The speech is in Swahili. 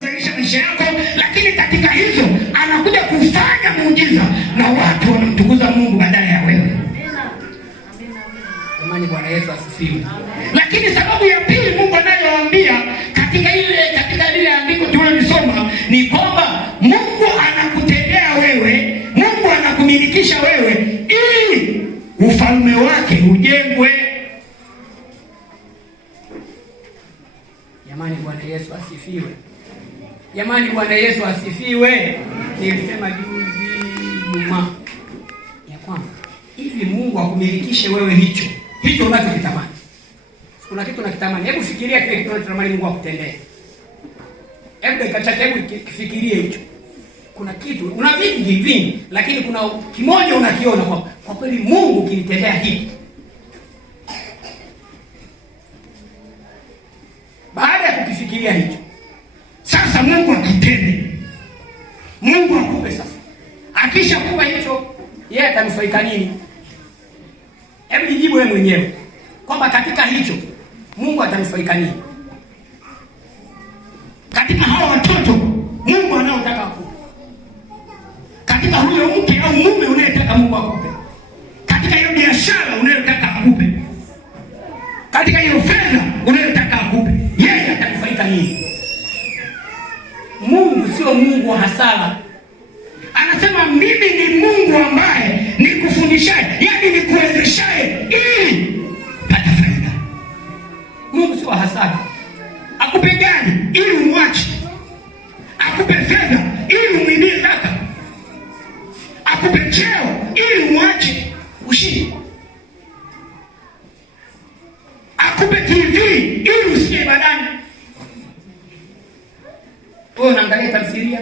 maisha yako, lakini katika hizo anakuja kufanya muujiza na watu wanamtukuza Mungu badala ya wewe. Amani, Bwana Yesu asifiwe. Lakini sababu ya pili Mungu anayowaambia katika ile andiko tulilolisoma ni kwamba Mungu anakutendea wewe, Mungu anakumilikisha wewe ili ufalme wake ujengwe. Jamani, Bwana Yesu asifiwe. Jamani, Bwana Yesu asifiwe. Nilisema juzi Jumaa ya kwamba hivi Mungu akumilikishe wewe hicho unachokitamani. Kuna kitu unakitamani. Hebu fikiria kile kitu unachotamani Mungu akutendee. Hebu dakika chache, hebu kifikirie hicho. Kuna kitu, una vingi, lakini kuna kimoja unakiona kwa kweli Mungu kinitendea hiki. Baada ya kukifikiria hicho, sasa Mungu akitende. Mungu akupe sasa. Akisha kuwa hicho, yeye atanufaika nini? Hebu jijibu wewe mwenyewe kwamba katika hicho Mungu atanufaika nini? Katika hao watoto Mungu anaotaka akupe. Katika huyo mke au mume unayetaka Mungu akupe. Katika hiyo biashara unayotaka akupe. Katika hiyo fedha unayotaka akupe. Yeye atanufaika nini? Mungu sio Mungu wa hasara. Anasema mimi ni Mungu ambaye nikufundishaye, yaani nikuwezeshaye ili pata faida. Mungu sio wa hasara. Akupe gani ili umwache? Akupe fedha ili umwibie zaka? Akupe cheo ili umwache ushindi? Akupe TV ili usije ibadani? Wewe unaangalia tamthilia?